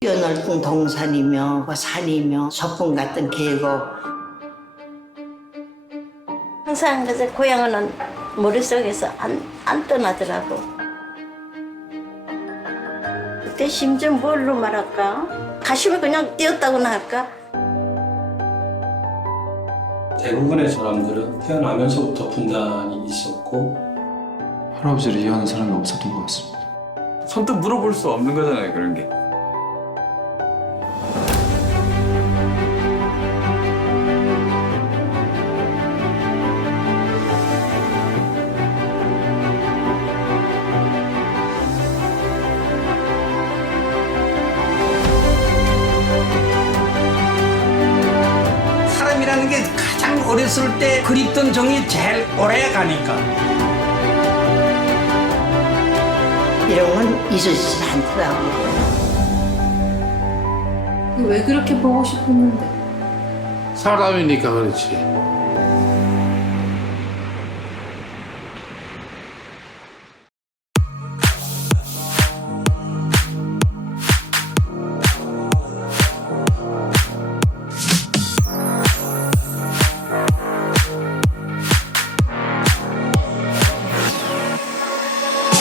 뛰어넓은 동산이며 뭐 산이며 소풍 같은 계곡 항상 그래서 고향은 머릿속에서 안, 안 떠나더라고. 그때 심지어 뭘로 말할까? 가슴이 그냥 뛰었다고나 할까? 대부분의 사람들은 태어나면서부터 분단이 있었고 할아버지를 이해하는 사람이 없었던 것 같습니다. 선뜻 물어볼 수 없는 거잖아요 그런 게 사람이라는 게 가장 어렸을 때 그립던 정이 제일 오래 가니까. 이런 건 잊어지지 않더라고. 왜 그렇게 보고 싶었는데? 사람이니까 그렇지.